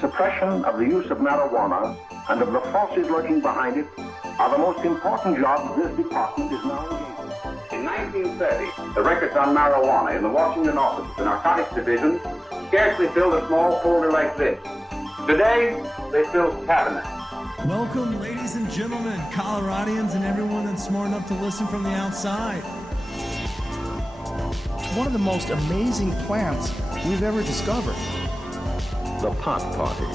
suppression of the use of marijuana and of the forces lurking behind it are the most important jobs this department is now engaged in. In 1930, the records on marijuana in the Washington office of the Narcotics Division scarcely filled a small folder like this. Today, they fill cabinets. Welcome, ladies and gentlemen, Coloradians, and everyone that's smart enough to listen from the outside. It's one of the most amazing plants we've ever discovered. The pot party,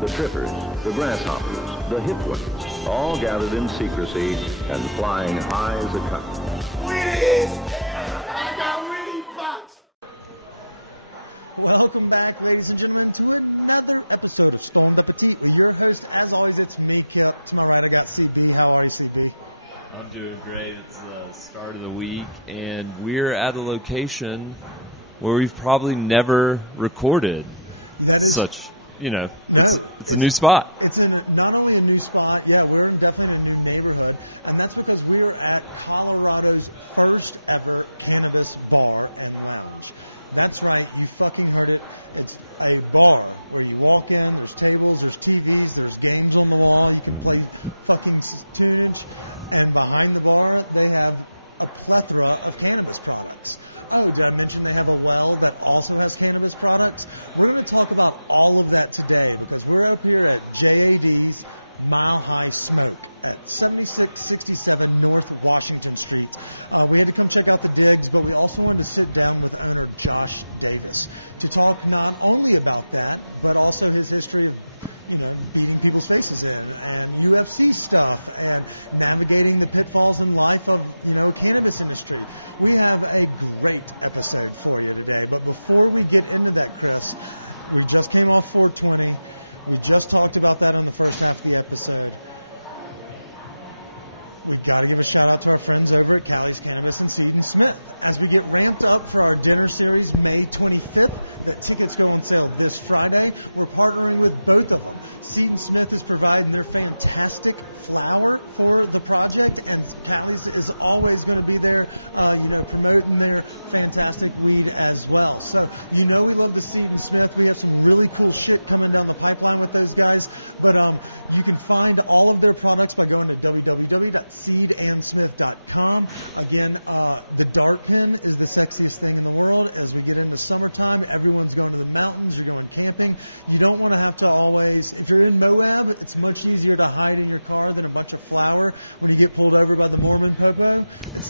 the trippers, the grasshoppers, the hip ones, all gathered in secrecy and flying high as a kite. I got weed box. Welcome back, ladies and gentlemen, to another episode of Stoned Appetit with your host. As always, it's me, Kip. To my right, I got CB. How are you, CB? I'm doing great. It's the start of the week, and we're at a location where we've probably never recorded. That is such, no, it's a new spot. It's not only a new spot, we're definitely in a new neighborhood, and that's because we are at Colorado's first ever cannabis bar and lounge. That's right, you fucking heard it. It's a bar where you walk in, there's tables, there's TVs, there's games on the wall, you can play fucking tunage, and behind the bar they have a plethora of cannabis products. Oh, did I mention they have a well that also has cannabis products? We're going to talk about all of that today because we're up here at JAD's Mile High Smoke at 7667 North Washington Street. We had to come check out the digs, but we also wanted to sit down with owner Josh Davis to talk not only about that, but also his history of beating people's faces in and UFC stuff and navigating the pitfalls in life of, cannabis industry. We have a great episode for you today. But before we get into that, Chris, we just came off 420. We just talked about that on the first half of the episode. We got to give a shout out to our friends over at Callie's Cannabis and Seed and Smith. As we get ramped up for our dinner series May 25th, that tickets go on sale this Friday. We're partnering with both of them. Seed and Smith is providing their fantastic flower for the project, and Callie's is always going to be there, promoting their fantastic weed as well. So, we love the Seed and Smith. We have some really cool shit coming down the pipeline with those guys, but you can find all of their products by going to www.seedandsmith.com. Again, the dart pen is the sexiest thing in the world. As we get into summertime, everyone's going to the mountains, you're going camping. You don't want to have to always, if you're in Moab, it's much easier to hide in your car than a bunch of flour when you get pulled over by the Mormon popo.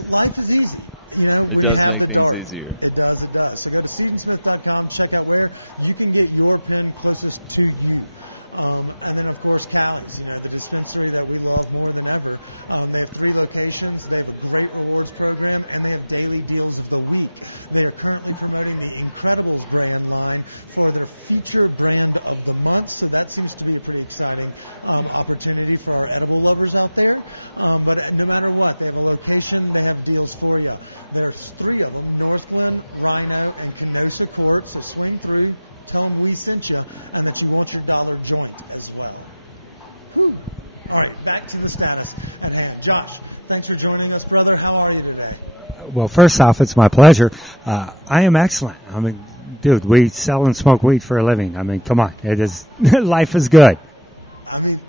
Life is easy, when you have the dart. Easier. It does. So go to seedandsmith.com, check out where you can get your pen closest to you. And then, of course, Callie's, the dispensary that we love more than ever. They have 3 locations. They have a great rewards program, and they have daily deals of the week. They are currently promoting the Incredibles brand line for their feature brand of the month, so that seems to be a pretty exciting opportunity for our edible lovers out there. But no matter what, they have a location. They have deals for you. There's 3 of them, Northglen, Rhino, and Kenosha Court, so swing through. Tell them we sent you and that you want your dollar joint as well. Whew. All right, back to the status at hand. Josh, thanks for joining us, brother. How are you today? Well, first off, it's my pleasure. I am excellent. Dude, we sell and smoke weed for a living. Come on. It is life is good.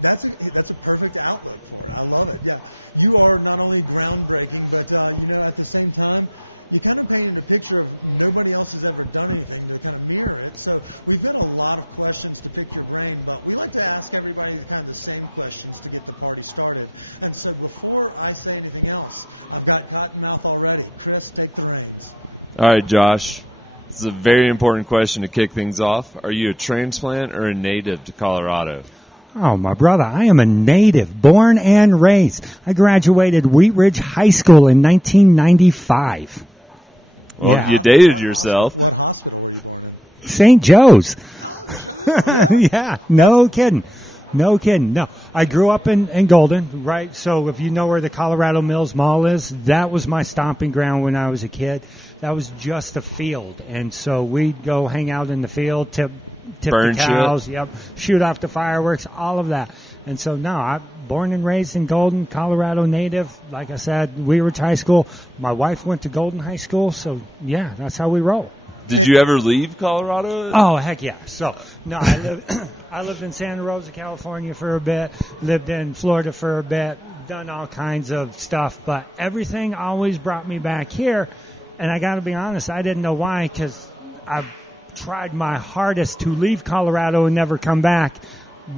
That's a perfect outlook for it. I love it. Yeah. You are not only groundbreaking, but, at the same time, you kind of painted a picture of nobody else has ever done anything to kind of mirror it. So we've got a lot of questions to pick your brain, but we like to ask everybody kind of the same questions to get the party started. And so before I say anything else, I've got Cottonmouth already. Chris, take the reins. All right, Josh. This is a very important question to kick things off. Are you a transplant or a native to Colorado? Oh, my brother, I am a native, born and raised. I graduated Wheat Ridge High School in 1995. Well, you dated yourself. What hospital were you born in? St. Joe's. Oh, yeah, no kidding. No, I grew up in Golden, right? So if you know where the Colorado Mills Mall is, that was my stomping ground when I was a kid. That was just a field. And so we'd go hang out in the field, tip Burn the cows, shit. shoot off the fireworks, all of that. And so, no, I'm born and raised in Golden, Colorado native. Like I said, Wheat Ridge High School. My wife went to Golden High School, so, yeah, that's how we roll. Did you ever leave Colorado? Oh, heck yeah. So, no, I lived in Santa Rosa, California for a bit, lived in Florida for a bit, done all kinds of stuff, but everything always brought me back here. And I got to be honest, I didn't know why, because I've tried my hardest to leave Colorado and never come back,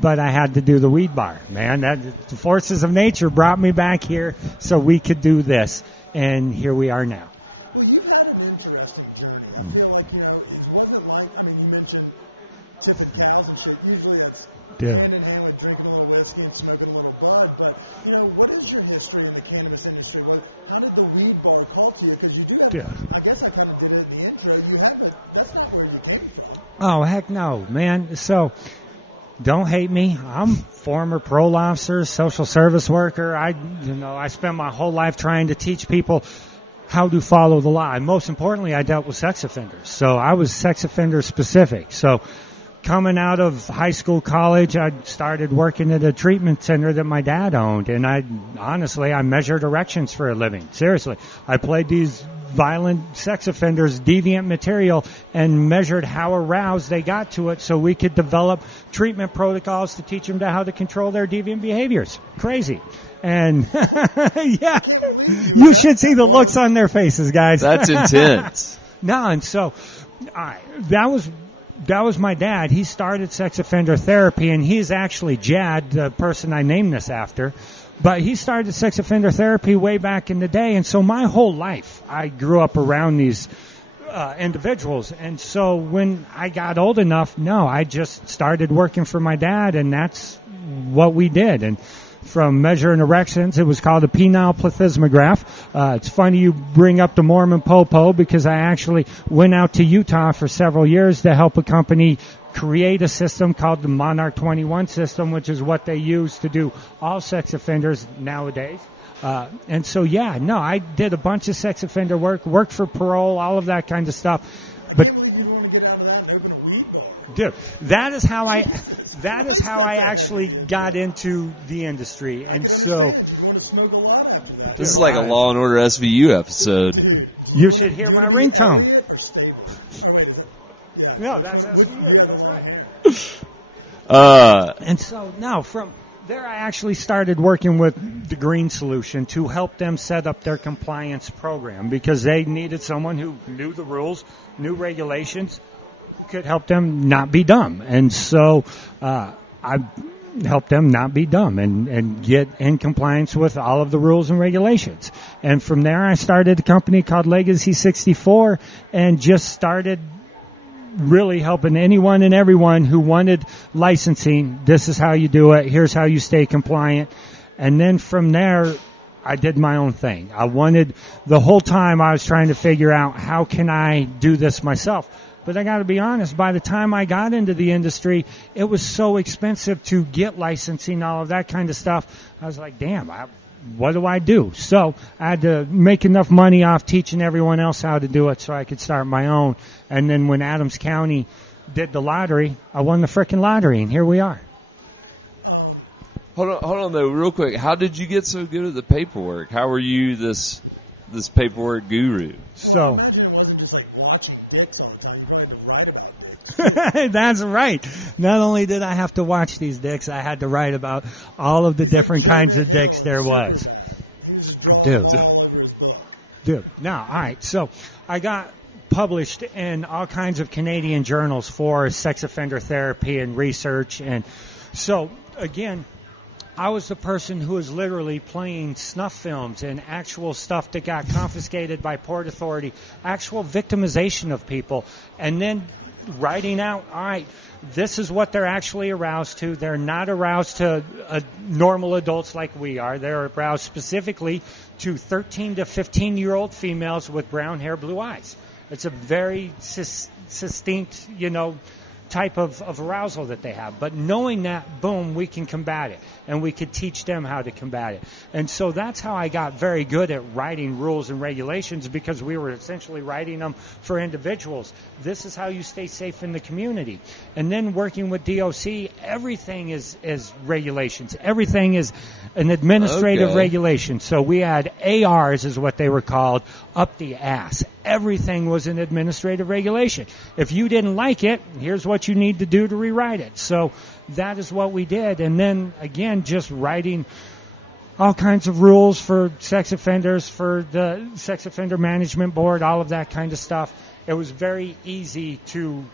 but I had to do the weed bar. Man, the forces of nature brought me back here so we could do this, and here we are now. Well, you've had an interesting journey. I feel like, it wasn't like, you mentioned tipping cows and shit. Usually that's hand in hand with drinking a little whiskey and smoking a little bud. But, what is your history in the cannabis industry? How did the weed bar call to you? Because you do have, I guess I kind of did it in the intro. That's not where you came from. Oh, heck no, man. So don't hate me. I'm former parole officer, social service worker. I spent my whole life trying to teach people how to follow the law. And most importantly, I dealt with sex offenders. So I was sex offender specific. So coming out of high school, college, I started working at a treatment center that my dad owned. And I measured erections for a living. Seriously. I played these violent sex offenders, deviant material, and measured how aroused they got to it so we could develop treatment protocols to teach them how to control their deviant behaviors. Crazy. And I can't believe you. You should see the looks on their faces, guys. That's intense. No, and so that was my dad. He started sex offender therapy, and he's actually Jad, the person I named this after. But he started sex offender therapy way back in the day, and so my whole life I grew up around these individuals. And so when I got old enough, I just started working for my dad, and that's what we did. And from measuring erections, it was called a penile plethysmograph. It's funny you bring up the Mormon Popo, because I actually went out to Utah for several years to help a company create a system called the Monarch 21 system, which is what they use to do all sex offenders nowadays. And so, I did a bunch of sex offender worked for parole, all of that kind of stuff. I can't believe you'd want to get out of that and open a weed bar. Dude, that is how I actually got into the industry. I could understand. You'd want to smoke a lot after that. This is like a Law and Order SVU episode. Dude, do you want to be Elliot or Stabler? Or wait, is that? Yeah, no, which one? You have the long hair. And so now from there, I actually started working with the Green Solution to help them set up their compliance program, because they needed someone who knew the rules, knew regulations, who could help them not be dumb. And so I helped them not be dumb and get in compliance with all of the rules and regulations. And from there, I started a company called Legacy 64 and just started really helping anyone and everyone who wanted licensing. This is how you do it. Here's how you stay compliant. And then from there, I did my own thing. The whole time I was trying to figure out how can I do this myself. But I got to be honest, by the time I got into the industry, it was so expensive to get licensing, all of that kind of stuff. I was like, damn, what do I do? So I had to make enough money off teaching everyone else how to do it so I could start my own. And then when Adams County did the lottery, I won the frickin' lottery, and here we are. Hold on though, real quick. How did you get so good at the paperwork? How were you this paperwork guru? Well, I imagine it wasn't just like watching dicks all the time. You probably had to write about dicks too. That's right. Not only did I have to watch these dicks, I had to write about all of the different like kinds of Hill dicks there was. Superbad. He was just drawing them all over his book. Now, all right. So I got published in all kinds of Canadian journals for sex offender therapy and research. And so, again, I was the person who was literally playing snuff films and actual stuff that got confiscated by Port Authority, actual victimization of people, and then writing out, all right, this is what they're actually aroused to. They're not aroused to normal adults like we are. They're aroused specifically to 13 to 15-year-old females with brown hair, blue eyes. It's a very distinct, type of arousal that they have. But knowing that, boom, we can combat it. And we could teach them how to combat it. And so that's how I got very good at writing rules and regulations, because we were essentially writing them for individuals. This is how you stay safe in the community. And then working with DOC, everything is regulations. Everything is an administrative Okay. regulation. So we had ARs, is what they were called, up the ass. Everything was an administrative regulation. If you didn't like it, here's what you need to do to rewrite it. So that is what we did. And then, again, just writing all kinds of rules for sex offenders, for the Sex Offender Management Board, all of that kind of stuff. It was very easy to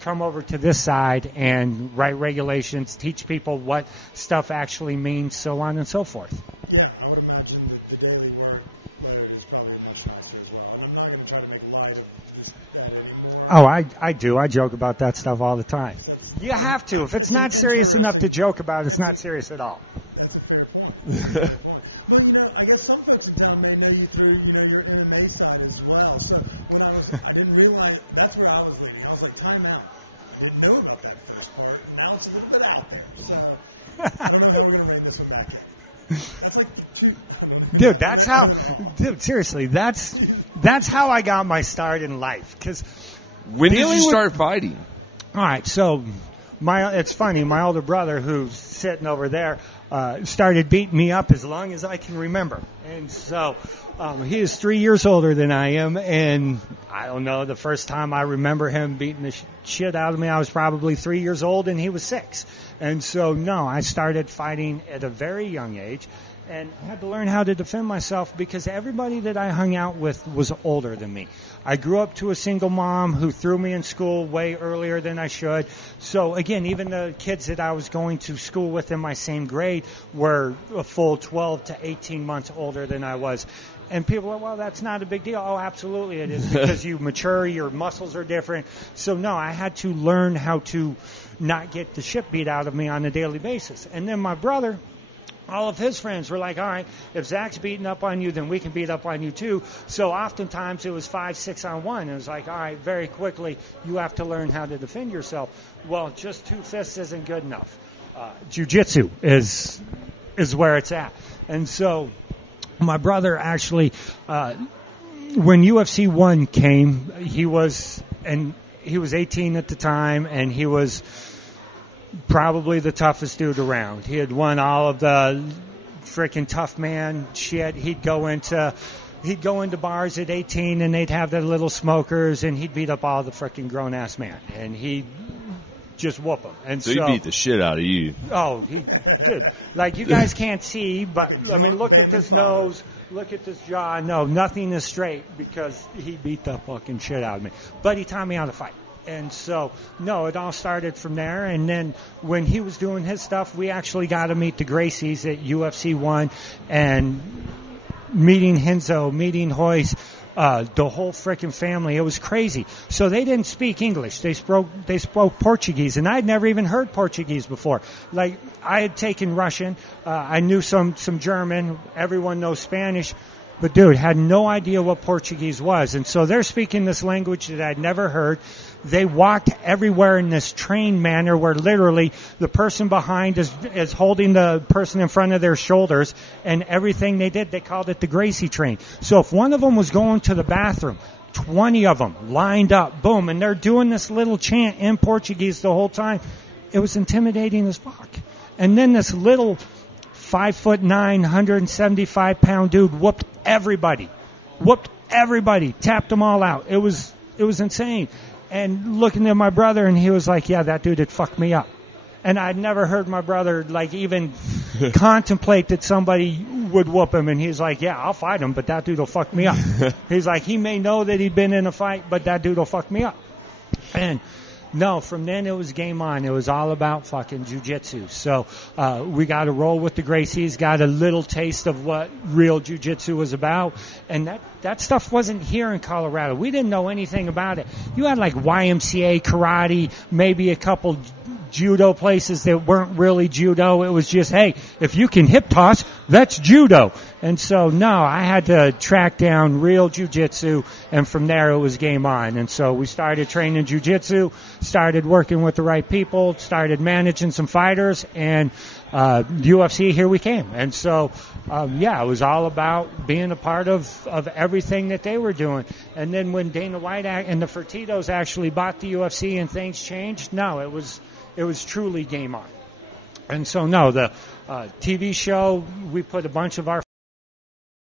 come over to this side and write regulations, teach people what stuff actually means, so on and so forth. Yeah, I would imagine the daily workload is probably much nicer as well. And I'm not going to try to make light of that anymore. Oh, I do. I joke about that stuff all the time. That's, You have to. If it's an not serious enough to interesting- joke about, it's not an- serious at all. That's a fair point. That's a fair point. Well, I guess some folks in town may know you through, your MMA side as well. So when I didn't realize that's where I was leading. I was like, time out. I didn't know about that first part, and now it's a little bit out there. So I don't know how we're going to rein this one back in. That's like I don't even know. I'm in awe. Dude, seriously, that's how I got my start in life. Because When did you start fighting? all right, so it's funny. My older brother, who's sitting over there, started beating me up as long as I can remember. And so he is 3 years older than I am, and I don't know, the first time I remember him beating the shit out of me, I was probably 3 years old, and he was 6. And so, no, I started fighting at a very young age and had to learn how to defend myself because everybody that I hung out with was older than me. I grew up to a single mom who threw me in school way earlier than I should. So, again, even the kids that I was going to school with in my same grade were a full 12 to 18 months older than I was. And people are, well, that's not a big deal. Oh, absolutely it is because you mature, your muscles are different. So, no, I had to learn how to not get the shit beat out of me on a daily basis. And then my brother, all of his friends were like, all right, if Zach's beating up on you, then we can beat up on you too. So oftentimes it was 5-6 on 1. It was like, all right, very quickly, you have to learn how to defend yourself. Well, just 2 fists isn't good enough. Jiu-jitsu is where it's at. And so my brother actually, when UFC 1 came, he was 18 at the time, and he was probably the toughest dude around. He had won all of the freaking tough man shit. He'd go into bars at 18, and they'd have their little smokers, and he'd beat up all the freaking grown ass man, and he'd just whoop them. And So he beat the shit out of you. Oh, like you guys can't see, but Like a drunk look at Bayman this father. nose, look at this jaw. No, nothing is straight because he beat the fucking shit out of me. But he taught me how to fight. And so, no, it all started from there. And then when he was doing his stuff, we actually got to meet the Gracies at UFC 1 and meeting Henzo, meeting Hoyce, the whole freaking family. It was crazy. So they didn't speak English. They spoke Portuguese, and I'd never even heard Portuguese before. Like, I had taken Russian. I knew some German. Everyone knows Spanish. But, dude, had no idea what Portuguese was. And so they're speaking this language that I'd never heard. They walked everywhere in this trained manner where literally the person behind is holding the person in front of their shoulders, and everything they did, they called it the Gracie train. So if one of them was going to the bathroom, 20 of them lined up, boom, and they're doing this little chant in Portuguese the whole time. It was intimidating as fuck. And then this little 5'9", 175-pound dude whooped everybody, tapped them all out. It was insane. And looking at my brother, and he was like, yeah, that dude had fucked me up. And I'd never heard my brother like even contemplate that somebody would whoop him. And he's like, yeah, I'll fight him, but that dude will fuck me up. He's like, he may know that he'd been in a fight, but that dude will fuck me up. And no, from then it was game on. It was all about fucking jiu-jitsu. So we got to roll with the Gracies, got a little taste of what real jiu-jitsu was about. And that stuff wasn't here in Colorado. We didn't know anything about it. You had like YMCA, karate, maybe a couple judo places that weren't really judo. It was just, hey, if you can hip toss, that's judo. And so, no, I had to track down real jiu-jitsu, and from there it was game on. And so we started training jiu-jitsu, started working with the right people, started managing some fighters, and UFC, here we came. And so, it was all about being a part of everything that they were doing. And then when Dana White and the Fertitos actually bought the UFC and things changed, no, it was truly game on. And so, no, the TV show, we put a bunch of our